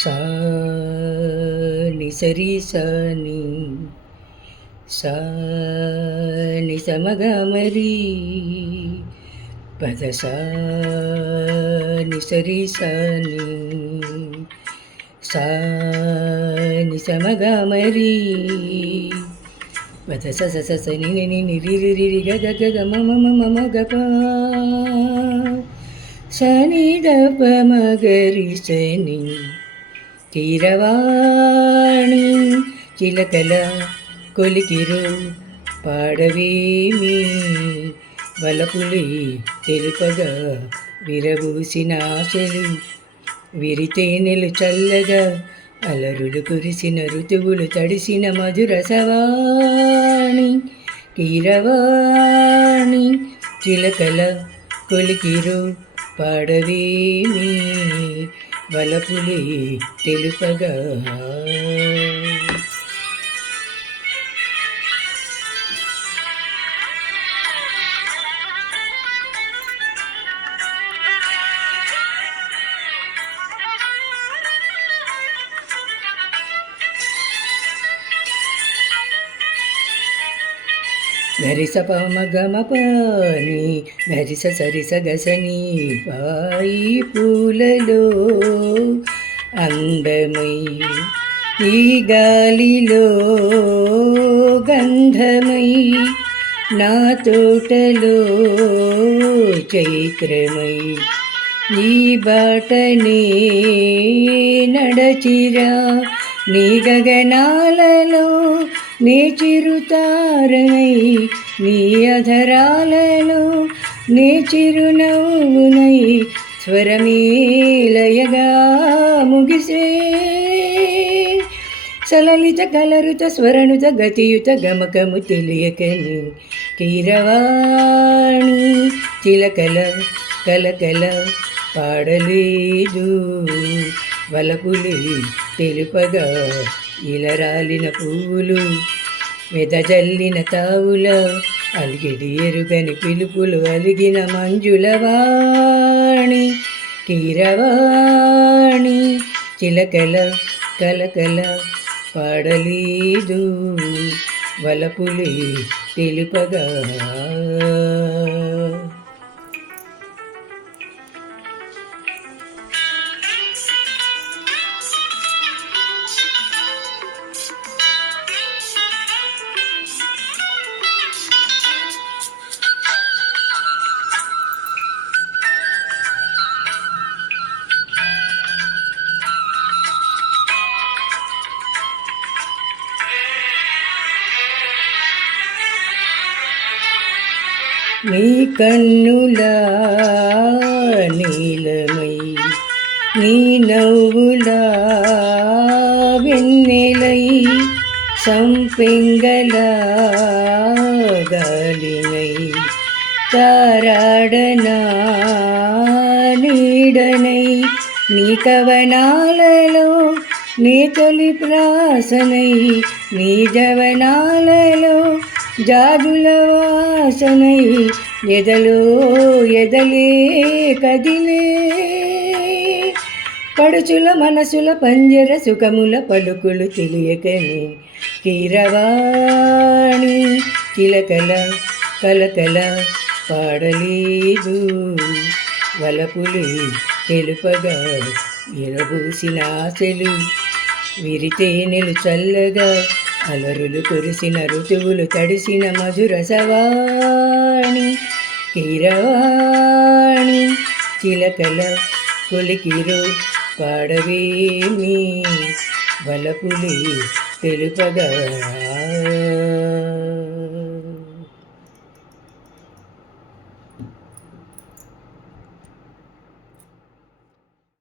సా ని సరి సా ని సా ని సమగ మరి పద సా ని సరి సా ని సా ని సమగ మరి పద స స స ని ని ని రి రి రి రి గ గ గ గ మ మ మ మ మ గ ప సని ద ప మ గ రి స ని కీరవాణి చిలకల కొలికిరు పాడవేమి వలపులి తెలుపగా విరబూసిన ఆశలు విరితేనెలు చల్లగా అలరులు కురిసిన ఋతువులు తడిసిన మధుర సవాణి కీరవాణి చిలకల కొలికిరు పాడవేమి వలపులి తెలుపగా. గరిస పమ గమ పని గరిస సరిస గసని పాయి పూలలో అందమై ఈ గాలిలో గంధమై నా తోటలో చైత్రమై ఈ బాటనే నడచిరా నీ గగనాలలో నీ చిరుతారనై నీ అధరాలలో నీ చిరునవ్వునై స్వరమేలయగా ముగిసే సలలిత కలరుత స్వరణుత గతియుత గమకము తెలియకని కీరవాణి చిలకల కలకల పాడలేదు వలపులి తెలుపగా ఇలరాలిన పువ్వులు వెదజల్లిన తావుల అలిగిడి ఎరుగని పిలుపులు అలిగిన మంజులవాణి కీరవాణి చిలకల కలకల పాడలేదు వలపులి తెలుపగా. నీ కన్నులా నీలమై నీ నవ్వులా వెన్నెలై సంపెంగలా గాలినై తారాడనా నీడనై నీ కవనాలలో నీ తొలి ప్రాసనై నీ జవనాలలో జాజుల వాసనై ఎదలో ఎదలే కదిలే పడుచుల మనసుల పంజర సుఖముల పలుకులు తెలియకని కీరవాణి చిలకల కలకల పాడలేదు వలపులి తెలుపగా విరబూసిన ఆశలు విరితేనెలు చల్లగా అలరులు కురిసిన ఋతువులు తడిసిన మధుర సవాణి కీరవాణి చిలకల కొలికిరు పాడవేమి వలపులి తెలుపగా.